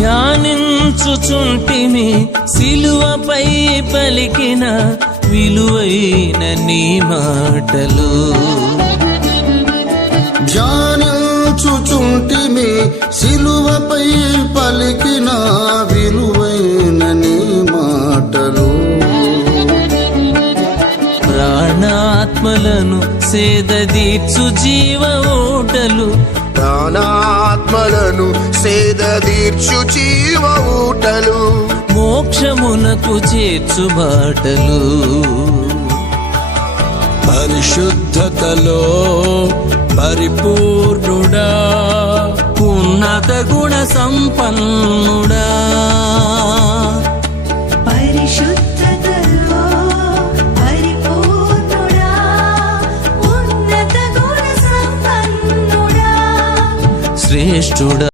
ధ్యానించుచుంటిమి సిలువపై పలికిన విలువైన నీ మాటలు. ధ్యానించుచుంటిమి సిలువపై పలికిన విలువైన నీ మాటలు. ప్రాణాత్మలను సేదదీర్చు జీవ ఊటలు, ప్రాణాత్మలను సేదదీర్చు జీవ ఊటలు, మోక్షమునకు చేర్చు బాటలు. పరిశుద్ధతలో పరిపూర్ణుడా, ఉన్నత గుణ సంపన్నుడా, పరిశుద్ధతలో పరిపూర్ణుడా, ఉన్నత గుణ సంపన్నుడా, శ్రేష్ఠుడా.